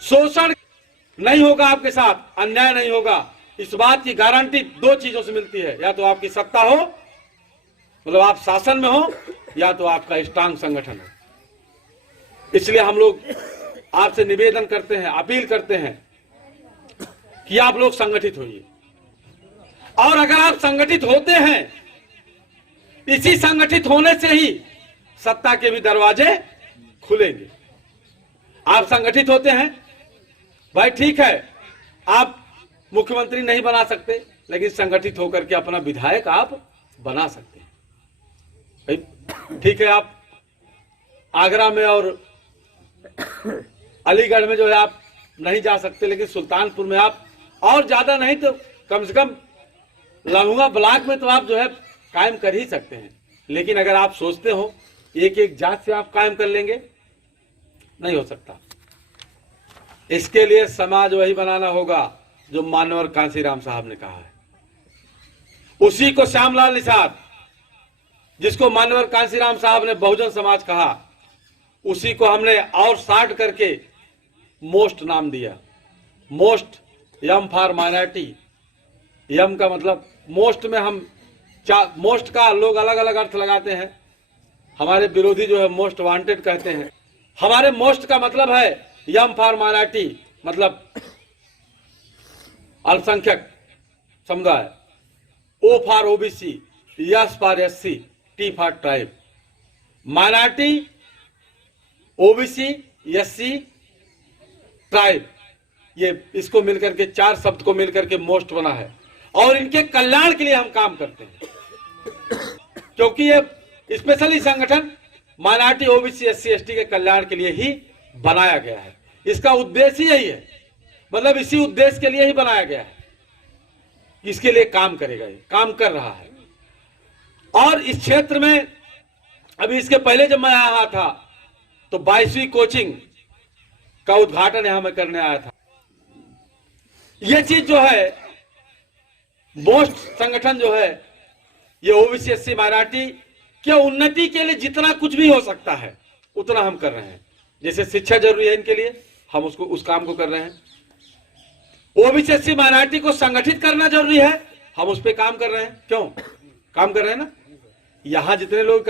शोषण नहीं होगा, आपके साथ अन्याय नहीं होगा। इस बात की गारंटी दो चीजों से मिलती है, या तो आपकी सत्ता हो, मतलब आप शासन में हो, या तो आपका स्ट्रांग संगठन हो। इसलिए हम लोग आपसे निवेदन करते हैं, अपील करते हैं कि आप लोग संगठित होइए। और अगर आप संगठित होते हैं, इसी संगठित होने से ही सत्ता के भी दरवाजे खुलेंगे। आप संगठित होते हैं, भाई ठीक है, आप मुख्यमंत्री नहीं बना सकते, लेकिन संगठित होकर के अपना विधायक आप बना सकते हैं। भाई ठीक है, आप आगरा में और अलीगढ़ में जो है आप नहीं जा सकते, लेकिन सुल्तानपुर में आप, और ज्यादा नहीं तो कम से कम लंगुआ ब्लॉक में तो आप जो है कायम कर ही सकते हैं। लेकिन अगर आप सोचते हो एक एक जात से आप कायम कर लेंगे, नहीं हो सकता। इसके लिए समाज वही बनाना होगा जो मानवर कांसीराम साहब ने कहा है। उसी को श्यामलाल निषाद, जिसको मानवर कांसीराम साहब ने बहुजन समाज कहा, उसी को हमने और शार्ट करके मोस्ट नाम दिया। मोस्ट, यम फॉर माइनॉरिटी। यम का मतलब मोस्ट में हम मोस्ट का लोग अलग अलग अर्थ लगाते हैं। हमारे विरोधी जो है मोस्ट वांटेड कहते हैं। हमारे मोस्ट का मतलब है यम फॉर माइनॉरिटी, मतलब अल्पसंख्यक समुदाय। O for OBC, S for SC, T for tribe. Minority, OBC, SC, tribe, ये इसको मिलकर के, चार शब्द को मिलकर के मोस्ट बना है। और इनके कल्याण के लिए हम काम करते हैं, क्योंकि ये स्पेशली संगठन माइनॉरिटी, ओबीसी, एससी, एसटी के कल्याण के लिए ही बनाया गया है। इसका उद्देश्य यही है, मतलब इसी उद्देश्य के लिए ही बनाया गया है। इसके लिए काम करेगा, ये काम कर रहा है। और इस क्षेत्र में अभी इसके पहले जब मैं आया था तो 22वीं कोचिंग का उद्घाटन यहां मैं करने आया था। ये चीज जो है, मोस्ट संगठन जो है, ये ओबीसी, एससी, माइनॉरिटी के उन्नति के लिए जितना कुछ भी हो सकता है उतना हम कर रहे हैं। जैसे शिक्षा जरूरी है इनके लिए, हम उसको उस काम को कर रहे हैं। ओबीसी, एससी, माइनॉरिटी को संगठित करना जरूरी है, हम उस पर काम कर रहे हैं। क्यों काम कर रहे हैं ना? यहां जितने लोग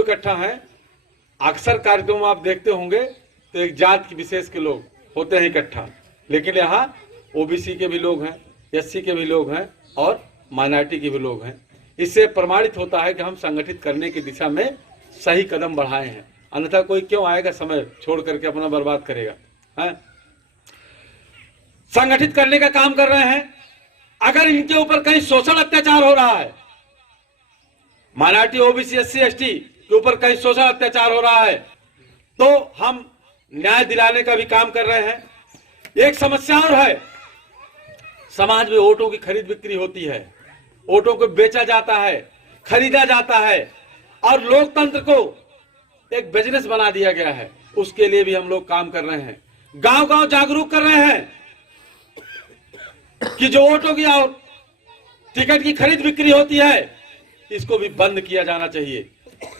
इकट्ठा हैं, अक्सर कार्यक्रम आप देखते होंगे तो एक जात की विशेष के लोग होते हैं इकट्ठा, लेकिन यहाँ ओबीसी के भी लोग हैं, एससी के भी लोग हैं और माइनॉरिटी के भी लोग हैं। इससे प्रमाणित होता है कि हम संगठित करने की दिशा में सही कदम बढ़ाए हैं। अन्यथा कोई क्यों आएगा समय छोड़ करके अपना बर्बाद करेगा, है? संगठित करने का काम कर रहे हैं। अगर इनके ऊपर कहीं शोषण अत्याचार हो रहा है, माइनॉरिटी, ओबीसी, एससी, एसटी के ऊपर कहीं शोषण अत्याचार हो रहा है, तो हम न्याय दिलाने का भी काम कर रहे हैं। एक समस्या और है, समाज में वोटों की खरीद बिक्री होती है, वोटों को बेचा जाता है, खरीदा जाता है, और लोकतंत्र को एक बिजनेस बना दिया गया है। उसके लिए भी हम लोग काम कर रहे हैं। गांव गांव जागरूक कर रहे हैं कि जो वोटों की और टिकट की खरीद बिक्री होती है, इसको भी बंद किया जाना चाहिए।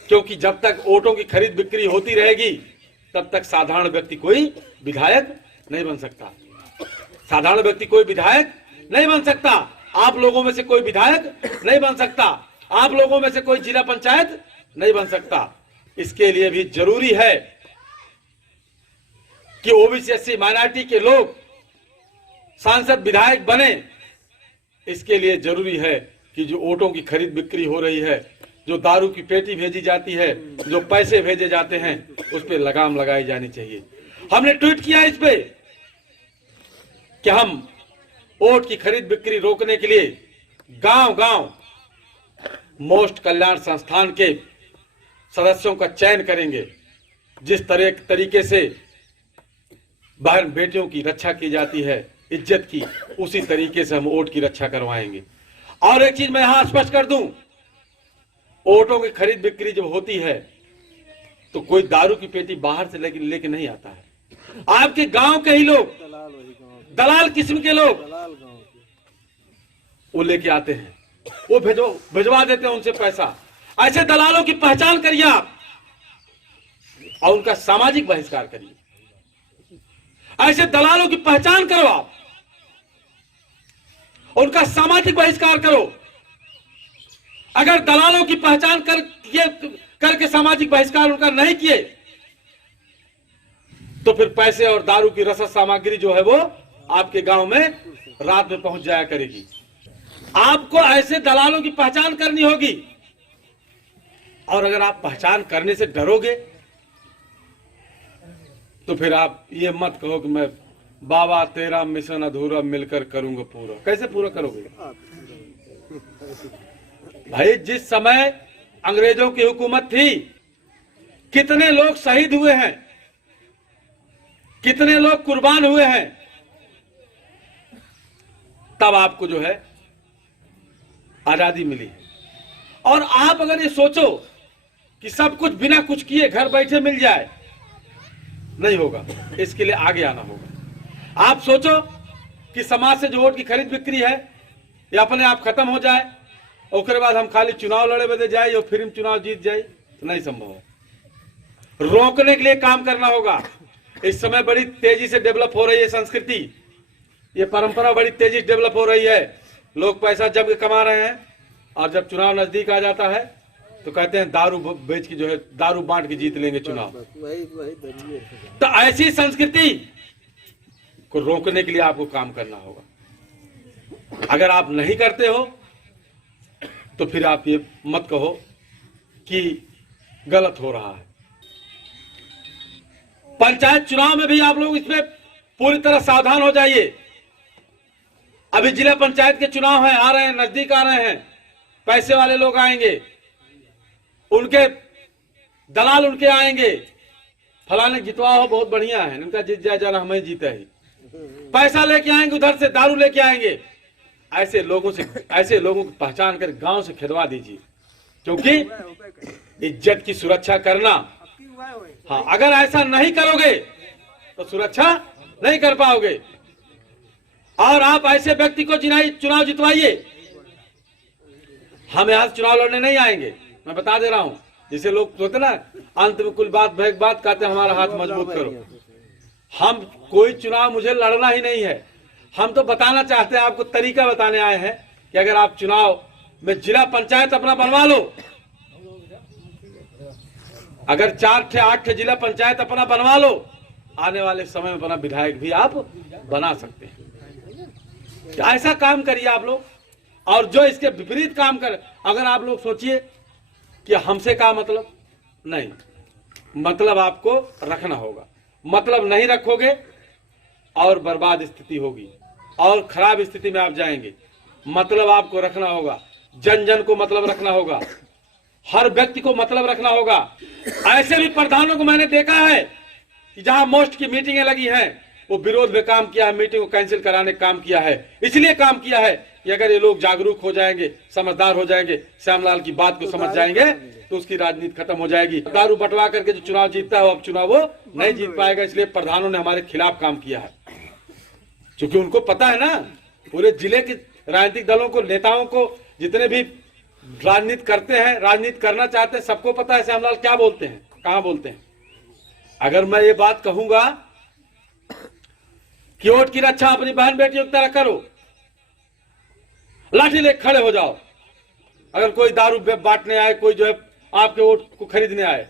क्योंकि जब तक वोटों की खरीद बिक्री होती रहेगी, तब तक साधारण व्यक्ति कोई विधायक नहीं बन सकता। साधारण व्यक्ति कोई विधायक नहीं बन सकता। आप लोगों में से कोई विधायक नहीं बन सकता। आप लोगों में से कोई जिला पंचायत नहीं बन सकता। इसके लिए भी जरूरी है कि ओबीसी, एससी, माइनॉरिटी के लोग सांसद, विधायक बने। इसके लिए जरूरी है कि जो वोटों की खरीद बिक्री हो रही है, जो दारू की पेटी भेजी जाती है, जो पैसे भेजे जाते हैं, उस पर लगाम लगाई जानी चाहिए। हमने ट्वीट किया इस पे कि हम वोट की खरीद बिक्री रोकने के लिए गांव गांव मोस्ट कल्याण संस्थान के सदस्यों का चयन करेंगे। जिस तरीके से बहन बेटियों की रक्षा की जाती है, इज्जत की, उसी तरीके से हम वोट की रक्षा करवाएंगे। और एक चीज मैं यहां स्पष्ट कर दूं, वोटों की खरीद बिक्री जब होती है तो कोई दारू की पेटी बाहर से लेके नहीं आता है। आपके गांव के ही लोग, दलाल किस्म के लोग, वो लेके आते हैं, वो भिजवा देते हैं उनसे पैसा। ऐसे दलालों की पहचान करिए आप और उनका सामाजिक बहिष्कार करिए। ऐसे दलालों की पहचान करो आप, उनका सामाजिक बहिष्कार करो। अगर दलालों की पहचान करके सामाजिक बहिष्कार उनका नहीं किए तो फिर पैसे और दारू की रसद सामग्री जो है वो आपके गांव में रात में पहुंच जाया करेगी। आपको ऐसे दलालों की पहचान करनी होगी। और अगर आप पहचान करने से डरोगे तो फिर आप ये मत कहो कि मैं बाबा तेरा मिशन अधूरा मिलकर करूंगा पूरा। कैसे पूरा करोगे भाई? जिस समय अंग्रेजों की हुकूमत थी, कितने लोग शहीद हुए हैं, कितने लोग कुर्बान हुए हैं, तब आपको जो है आजादी मिली। और आप अगर ये सोचो कि सब कुछ बिना कुछ किए घर बैठे मिल जाए, नहीं होगा। इसके लिए आगे आना होगा। आप सोचो कि समाज से जो वोट की खरीद बिक्री है ये अपने आप खत्म हो जाए और उसके बाद हम खाली चुनाव लड़े बदे जाए और फिर हम चुनाव जीत जाए, तो नहीं संभव है। रोकने के लिए काम करना होगा। इस समय बड़ी तेजी से डेवलप हो रही है संस्कृति, ये परंपरा बड़ी तेजी से डेवलप हो रही है। लोग पैसा जम के कमा रहे हैं और जब चुनाव नजदीक आ जाता है तो कहते हैं दारू बेच के जो है दारू बांट के जीत लेंगे चुनाव। तो ऐसी संस्कृति को रोकने के लिए आपको काम करना होगा। अगर आप नहीं करते हो तो फिर आप ये मत कहो कि गलत हो रहा है। पंचायत चुनाव में भी आप लोग इसमें पूरी तरह सावधान हो जाइए। अभी जिला पंचायत के चुनाव है, आ रहे हैं, नजदीक आ रहे हैं। पैसे वाले लोग आएंगे, उनके दलाल उनके आएंगे, फलाने जितवा हो बहुत बढ़िया है, इनका जीत जाए जाना हमें जीता ही। पैसा लेके आएंगे, उधर से दारू लेके आएंगे। ऐसे लोगों की पहचान कर गांव से खिदवा दीजिए, क्योंकि इज्जत की सुरक्षा करना, हाँ, अगर ऐसा नहीं करोगे तो सुरक्षा नहीं कर पाओगे। और आप ऐसे व्यक्ति को चुनाव जितवाइए। हम यहां से चुनाव लड़ने नहीं आएंगे, मैं बता दे रहा हूं। जिसे लोग सोचते ना अंत में कुल बात भैक बात कहते हैं हमारा हाथ मजबूत करो। हम कोई चुनाव मुझे लड़ना ही नहीं है। हम तो बताना चाहते हैं, आपको तरीका बताने आए हैं कि अगर आप चुनाव में जिला पंचायत अपना बनवा लो, अगर 4 से 8 जिला पंचायत अपना बनवा लो, आने वाले समय में अपना विधायक भी आप बना सकते हैं। तो ऐसा काम करिए आप लोग। और जो इसके विपरीत काम करे, अगर आप लोग सोचिए कि हमसे क्या मतलब, नहीं, मतलब आपको रखना होगा। मतलब नहीं रखोगे और बर्बाद स्थिति होगी और खराब स्थिति में आप जाएंगे। मतलब आपको रखना होगा, जन जन को मतलब रखना होगा, हर व्यक्ति को मतलब रखना होगा। ऐसे भी प्रधानों को मैंने देखा है कि जहां मोस्ट की मीटिंगें लगी हैं, वो विरोध में काम किया है, मीटिंग को कैंसिल कराने का काम किया है। इसलिए काम किया है कि अगर ये लोग जागरूक हो जाएंगे, समझदार हो जाएंगे, श्यामलाल की बात को समझ जाएंगे तो उसकी राजनीति खत्म हो जाएगी। दारू बंटवा करके जो चुनाव जीतता है, अब चुनाव वो नहीं जीत पाएगा। इसलिए प्रधानों ने हमारे खिलाफ काम किया है, क्योंकि उनको पता है ना, पूरे जिले के राजनीतिक दलों को, नेताओं को, जितने भी राजनीति करते हैं, राजनीति करना चाहते हैं, सबको पता है श्यामलाल क्या बोलते हैं, कहां बोलते हैं। अगर मैं ये बात कहूंगा कि वोट की रक्षा अपनी बहन बेटियों की तरह करो, लाठी ले खड़े हो जाओ। अगर कोई दारू बांटने आए, कोई जो है आपके वोट को खरीदने आए,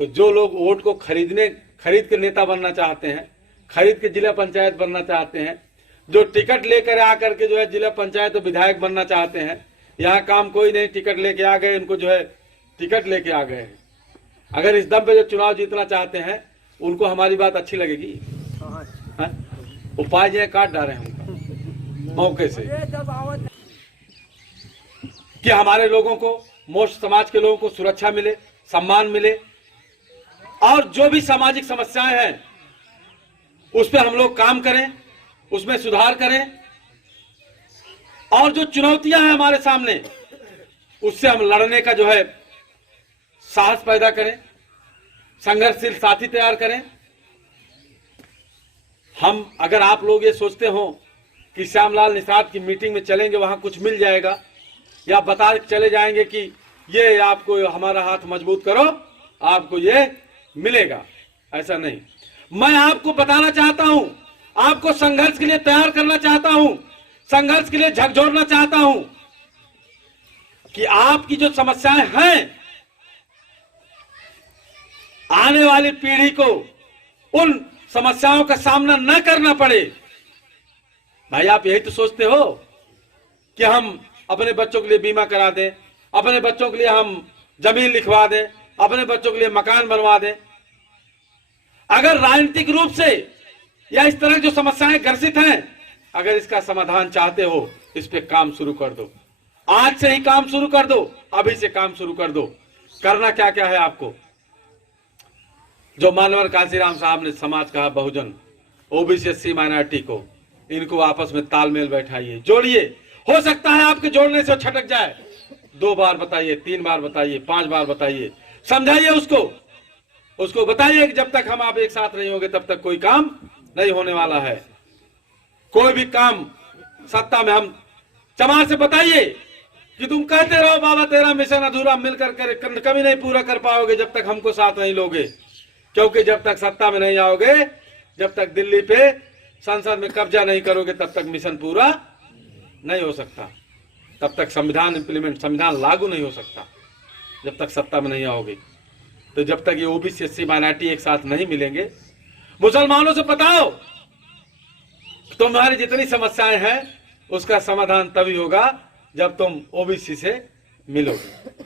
तो जो लोग वोट को खरीद के नेता बनना चाहते हैं, खरीद के जिला पंचायत बनना चाहते हैं, जो टिकट लेकर आकर के जो है जिला पंचायत और विधायक बनना चाहते हैं, यहाँ काम कोई नहीं, टिकट लेके आ गए, इनको जो है टिकट लेके आ गए हैं। अगर इस दम पे जो चुनाव जीतना चाहते हैं, उनको हमारी बात अच्छी लगेगी? उपाय जो है काट डाले हैं उनका मौके से, कि हमारे लोगों को, मोस्ट समाज के लोगों को सुरक्षा मिले, सम्मान मिले, और जो भी सामाजिक समस्याएं हैं उस पर हम लोग काम करें, उसमें सुधार करें, और जो चुनौतियां हैं हमारे सामने उससे हम लड़ने का जो है साहस पैदा करें, संघर्षशील साथी तैयार करें। हम, अगर आप लोग ये सोचते हो कि श्यामलाल निषाद की मीटिंग में चलेंगे वहां कुछ मिल जाएगा, या बता चले जाएंगे कि ये आपको हमारा हाथ मजबूत करो, आपको ये मिलेगा, ऐसा नहीं। मैं आपको बताना चाहता हूं, आपको संघर्ष के लिए तैयार करना चाहता हूं, संघर्ष के लिए झकझोरना चाहता हूं कि आपकी जो समस्याएं हैं, आने वाली पीढ़ी को उन समस्याओं का सामना न करना पड़े। भाई आप यही तो सोचते हो कि हम अपने बच्चों के लिए बीमा करा दें, अपने बच्चों के लिए हम जमीन लिखवा दें, अपने बच्चों के लिए मकान बनवा दें। अगर राजनीतिक रूप से या इस तरह जो समस्याएं ग्रसित हैं, अगर इसका समाधान चाहते हो, इस पे काम शुरू कर दो। आज से ही काम शुरू कर दो, अभी से काम शुरू कर दो। करना क्या क्या है आपको? जो मानवर कांशीराम साहब ने समाज कहा, बहुजन, ओबीसी, एससी, माइनॉरिटी को, इनको आपस में तालमेल बैठाइए, जोड़िए। हो सकता है आपके जोड़ने से छटक जाए, 2 बार बताइए, 3 बार बताइए, 5 बार बताइए, समझाइए उसको बताइए कि जब तक हम आप एक साथ नहीं होंगे तब तक कोई काम नहीं होने वाला है। कोई भी काम सत्ता में हम चमार से बताइए कि तुम कहते रहो बाबा तेरा मिशन अधूरा, मिलकर कभी नहीं पूरा कर पाओगे जब तक हमको साथ नहीं लोगे। क्योंकि जब तक सत्ता में नहीं आओगे, जब तक दिल्ली पे संसद में कब्जा नहीं करोगे, तब तक मिशन पूरा नहीं हो सकता, तब तक संविधान लागू नहीं हो सकता, जब तक सत्ता में नहीं आओगे। तो जब तक ये ओबीसी, एससी, माइनॉरिटी एक साथ नहीं मिलेंगे, मुसलमानों से बताओ तुम्हारी जितनी समस्याएं हैं उसका समाधान तभी होगा जब तुम ओबीसी से मिलोगे,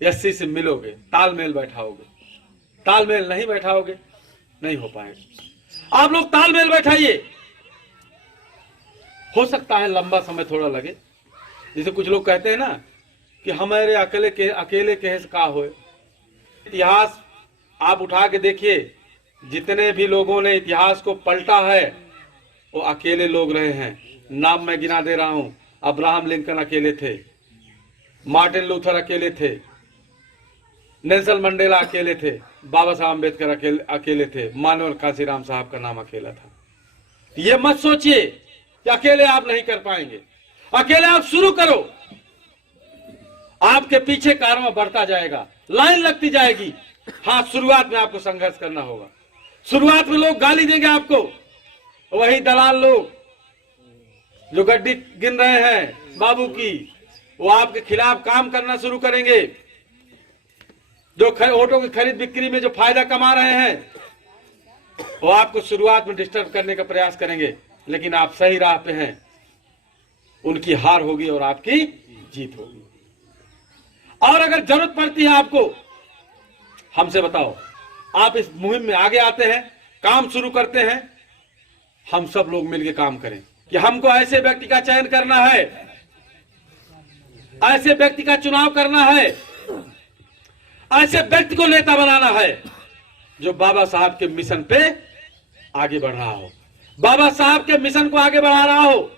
एससी से मिलोगे, तालमेल बैठाओगे। तालमेल नहीं बैठाओगे, नहीं हो पाएगा। आप लोग तालमेल बैठाइए। हो सकता है लंबा समय थोड़ा लगे, जैसे कुछ लोग कहते हैं ना कि हमारे अकेले केस का हो। इतिहास आप उठा के देखिए, जितने भी लोगों ने इतिहास को पलटा है वो अकेले लोग रहे हैं। नाम मैं गिना दे रहा हूं, अब्राहम लिंकन अकेले थे, मार्टिन लूथर अकेले थे, नेल्सन मंडेला अकेले थे, बाबा साहब अम्बेडकर अकेले थे, मानवर कांशीराम साहब का नाम अकेला था। ये मत सोचिए कि अकेले आप नहीं कर पाएंगे। अकेले आप शुरू करो, आपके पीछे कारवां बढ़ता जाएगा, लाइन लगती जाएगी। हाँ, शुरुआत में आपको संघर्ष करना होगा। शुरुआत में लोग गाली देंगे आपको, वही दलाल लोग जो गड्डी गिन रहे हैं बाबू की, वो आपके खिलाफ काम करना शुरू करेंगे। जो ऑटो की खरीद बिक्री में जो फायदा कमा रहे हैं, वो आपको शुरुआत में डिस्टर्ब करने का प्रयास करेंगे, लेकिन आप सही राह पे हैं, उनकी हार होगी और आपकी जीत होगी। और अगर जरूरत पड़ती है आपको, हमसे बताओ, आप इस मुहिम में आगे आते हैं, काम शुरू करते हैं, हम सब लोग मिलकर काम करें कि हमको ऐसे व्यक्ति का चयन करना है, ऐसे व्यक्ति का चुनाव करना है, ऐसे व्यक्ति को नेता बनाना है जो बाबा साहब के मिशन पे आगे बढ़ रहा हो, बाबा साहब के मिशन को आगे बढ़ा रहा हो।